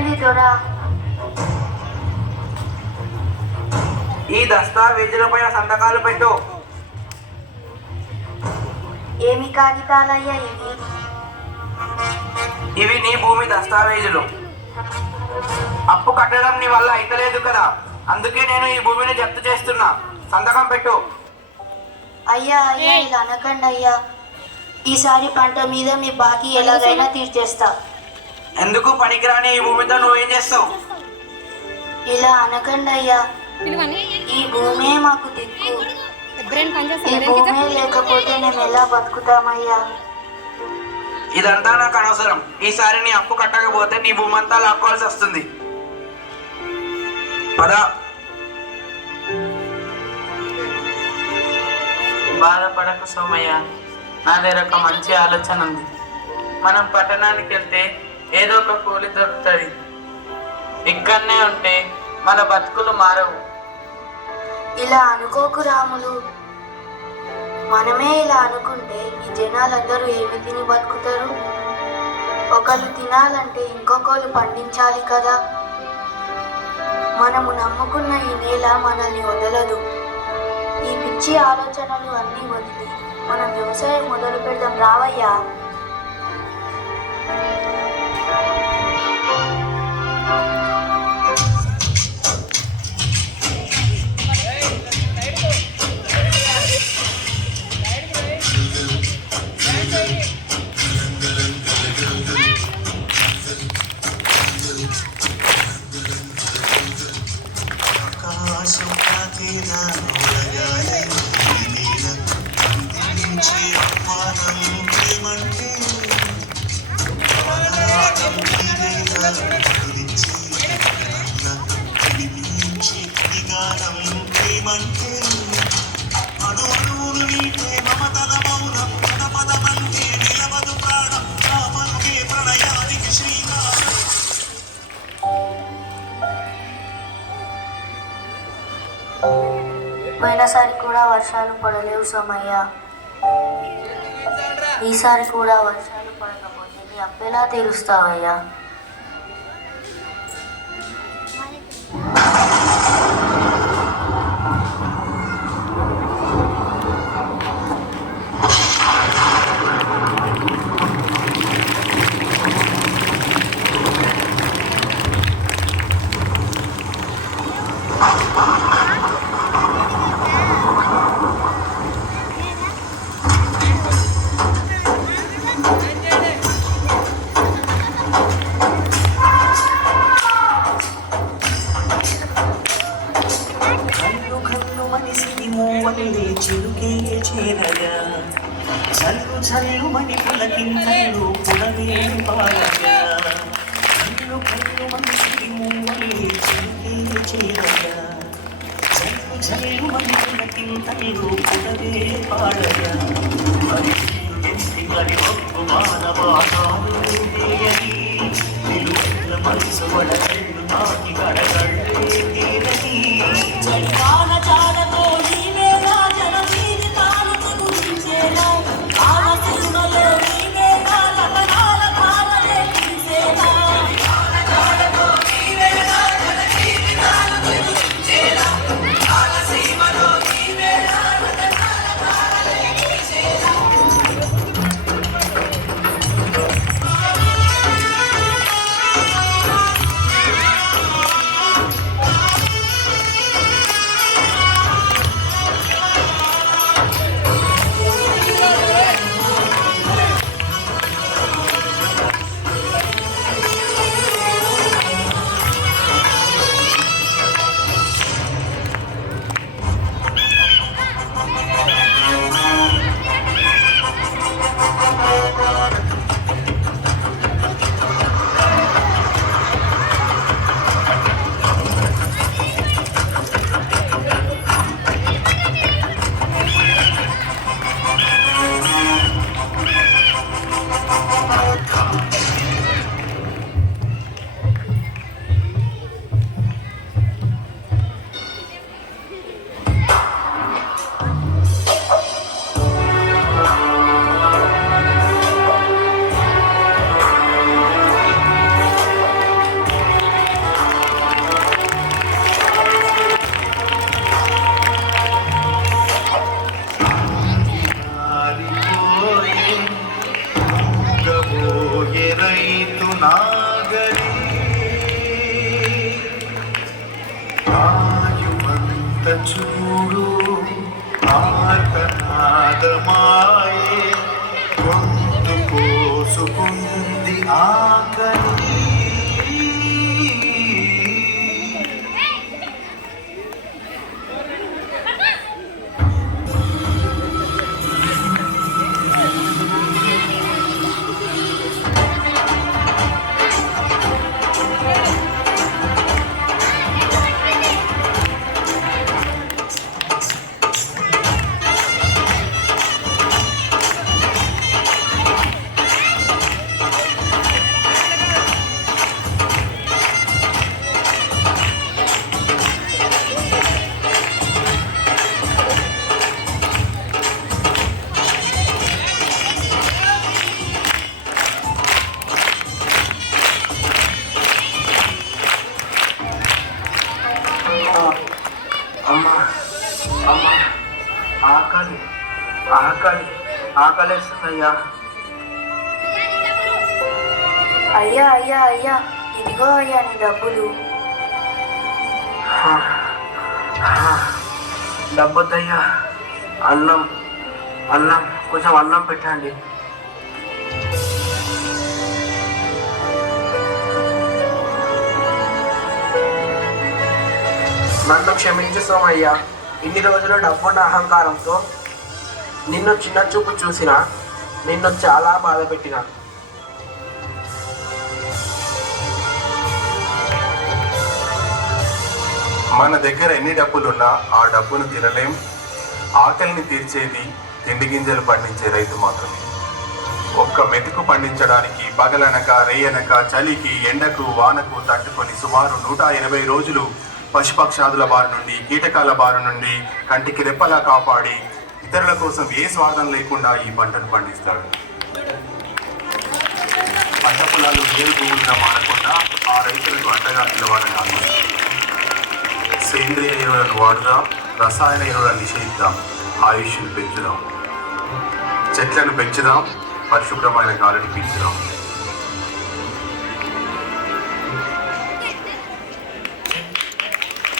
ఏమైంది దొరా? ఈ దస్తావేజుల పైన సంతకాలు పెట్టు. ఏమి కాగితాలయ్యా ఇవి? ఇవి నీ భూమి దస్తావేజులు. అప్పు కట్టడం నీ వల్ల అయితలేదు కదా, అందుకే నేను ఈ భూమిని జప్తు చేస్తున్నా. సంతకం పెట్టు. అయ్యా అయ్యా ఇలా అనకండి అయ్యా. ఈసారి పంట మీద మీ బాకీ ఎలాగైనా తీర్చేస్తా. ఎందుకు పనికిరాని ఈ భూమితో నువ్వేం చేస్తావు? ఇలా అనకండి అయ్యా. ఈ భూమే మాకు దిక్కు. ఈ భూమే లేకపోతే మేము ఎలా బతుకుతామయ్యా? ఇదంతా నాకు అనవసరం. ఈసారి నీ అప్పు కట్టకపోతే నీ భూమి అంతా లాక్కోవాల్సి వస్తుంది. పద. బాధపడకు సోమయ్య, నా దగ్గర ఒక మంచి ఆలోచన ఉంది. మనం పట్టణానికి వెళ్తే ఏదో ఒక కూలి దొరుకుతుంది. ఇక్కడనే ఉంటే మన బతుకులు మారవు. ఇలా అనుకోకు రాములు. మనమే ఇలా అనుకుంటే ఈ జనాలందరూ ఏమి తిని బతుకుతారు? ఒకళ్ళు తినాలంటే ఇంకొకళ్ళు పండించాలి కదా. మనము నమ్ముకున్న ఈ నేల మనల్ని వదలదు. ఈ పిచ్చి ఆలోచనలు అన్నీ వదిలి మనం వ్యవసాయం మొదలు పెడదాం రావయ్యా. పోయినసారి కూడా వర్షాలు పడలేవు సోమయ్య. ఈసారి కూడా వర్షాలు పడకపోతే నీ అప్పెలా తీరుస్తావయ్యా? చిలుకే చేరగా చల్లు చల్లు మని పులకింతలు పుడవే పాడగా కళ్ళు కళ్ళు మనిషి మూవలే చిలుకే చేరగా చల్లు చల్లు మని పులకింతలు పుడవే పాడగా మరి ఒప్పు మానవాసాలు తీయని నిలువెల్ల మనసు వడగళ్ళు నాకి గడగళ్ళే తీరని జన్మాన చాడతో నాగరి ఆయుమంత చూడు ఆర్తనాదమాయే గొంతు కోసుకుంది ఆకలి. అమ్మా అమ్మా ఆకలి ఆకలి ఆకలేస్తుందయ్యా. అయ్యా అయ్యా అయ్యా, ఇదిగో అయ్యా నీ డబ్బులు. డబ్బొద్దయ్యా, అన్నం అన్నం కొంచెం అన్నం పెట్టండి. నన్ను క్షమించు సోమయ్య. ఇన్ని రోజులు డబ్బున్న అహంకారంతో నిన్ను చిన్న చూపు చూసిన, నిన్ను చాలా బాధ పెట్టిన. మన దగ్గర ఎన్ని డబ్బులున్నా ఆ డబ్బును తినలేం. ఆకలిని తీర్చేది తిండి గింజలు పండించే రైతు మాత్రమే. ఒక్క మెతుకు పండించడానికి పగలనక రేయనక చలికి ఎండకు వానకు తట్టుకొని సుమారు 180 రోజులు పశుపక్షాదుల బారి నుండి కీటకాల బారి నుండి కంటికి రెప్పలా కాపాడి ఇతరుల కోసం ఏ స్వార్థం లేకుండా ఈ పంటను పండిస్తాడు. పంట పొలాలు ఏరు భూములుగా మారకుండా ఆ రైతులకు అండగా నిలవాలని ఆలోచిస్తాడు. సేంద్రియ ఎరువులను వాడుదాం, రసాయన ఎరువులను నిషేధిద్దాం, ఆయుష్ను పెంచుదాం, చెట్లను పెంచుదాం, పరిశుభ్రమైన గాలిని పీల్చుదాం.